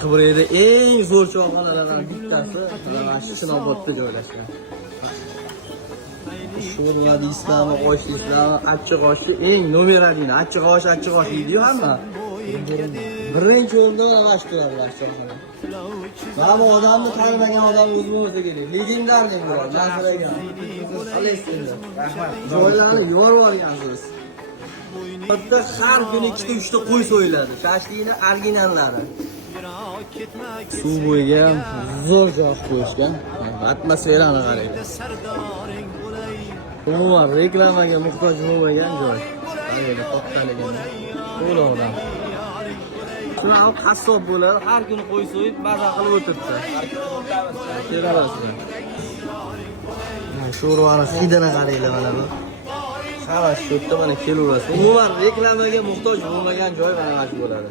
Qibrayda eng zo'r choyxonalardan bittasi mana shu Chinobodda joylashgan. Sho'rva deysizlarmi, osh deysizlarmi, achchiq oshni eng nomer 1, achchiq osh deydi-yu hamma. Birinchi o'rinda mana shu turadilar choyxona. Mana odamni tanimagan odam o'zimizga kerak. Legendarniy bo'ladi, nasiragan. Qalaysiz? Rahmat. Joylarni yorib olgansiz. Bitta har kuni 2-3 ta qo'y so'yiladi. Shashlikni originallari. Suv bo'yiga ham zo'r joy qo'yishgan. Atmosferani qarang. Umuman reklamaga muhtoj bo'lmagan joy. Mana to'xtalagan. To'g'ri. Shuna qassob bo'ladi, har kuni qo'y so'yib, baza qilib o'tiribdi. Kelaverasizlar. Sho'rvani hidini qaranglar mana bu. Xavash shu yerda mana kelaverasiz. Umuman reklamaga muhtoj bo'lmagan joy mana shu bo'ladi.